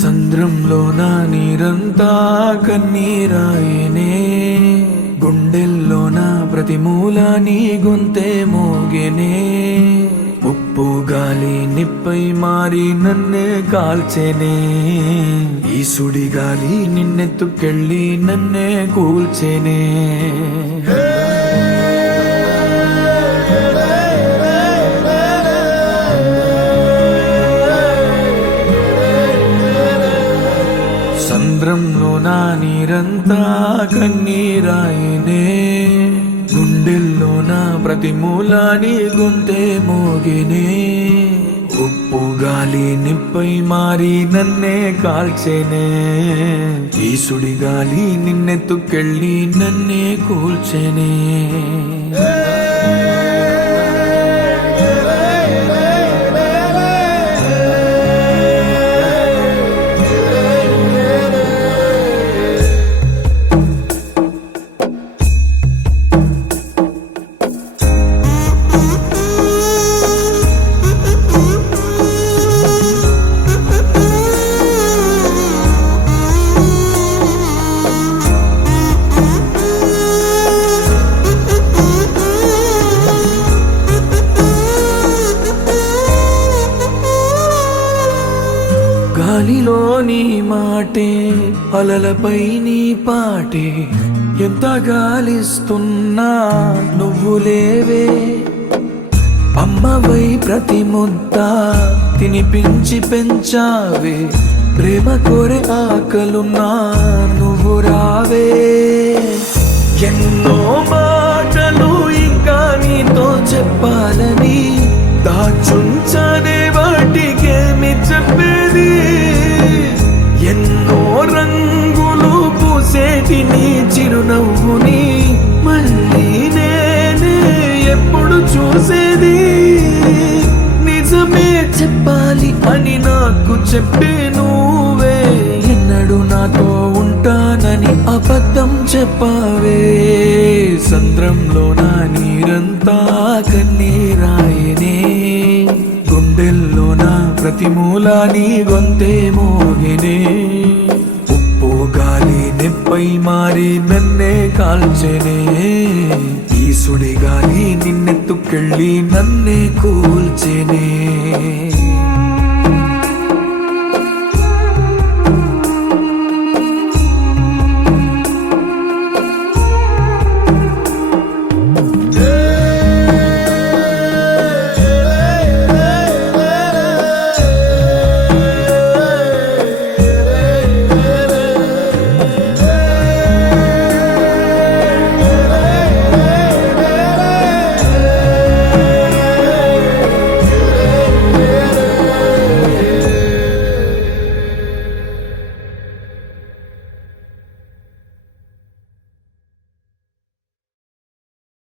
సంద్రంలోన నీరంతా కన్నీరాయనే, గుండెల్లోన ప్రతి మూల నీ గొంతే మోగెనే. ఉప్పు గాలి నిప్పై మారి నన్నే కాల్చెనే, ఈ సుడి గాలి నిన్నెత్తుకెళ్ళి నన్నే కూల్చెనే. సంద్రంలో నా నీరంతా కన్నీరాయనే, గుండెల్లో నా ప్రతి మూల నీ గొంతే మోగెనే. ఉప్పు గాలి నిప్పై మారి నన్నే కాల్చెనే, ఈ సుడి గాలి నిన్నెత్తుకెళ్ళి నన్నే కూల్చెనే. గాలిలో నీ మాటే, అలలపై నీ పాటే, ఎంత గాలిస్తున్నా నువ్వు లేవే. అమ్మవై ప్రతి ముద్ద తినిపించి పెంచావే, ప్రేమ కోరే ఆకలున్నా నువ్వు రావే. ఎన్నో మాటలు ఇంకా నీతో చెప్పాలని దాచుంచనే, వాటికేమి చెప్పేది. ఎన్నో రంగులు పూసేటి నీ చిరునవ్వుని మళ్ళీ నేనే ఎప్పుడు చూసేది. నిజమే చెప్పాలి అని నాకు చెప్పే నువ్వే, ఎన్నడూ నాతో ఉంటానని అబద్ధం చెప్పావే. సంద్రంలో నా నీరంతా కన్నీరాయనే, గుండెల్లో నా ప్రతి మూల నీ గొంతే మోగెనే. ఉప్పు గాలి నిప్పై మారి నన్నే కాల్చెనే, ఈ సుడి గాలి నిన్నెత్తుకెళ్ళి నన్నే కూల్చెనే.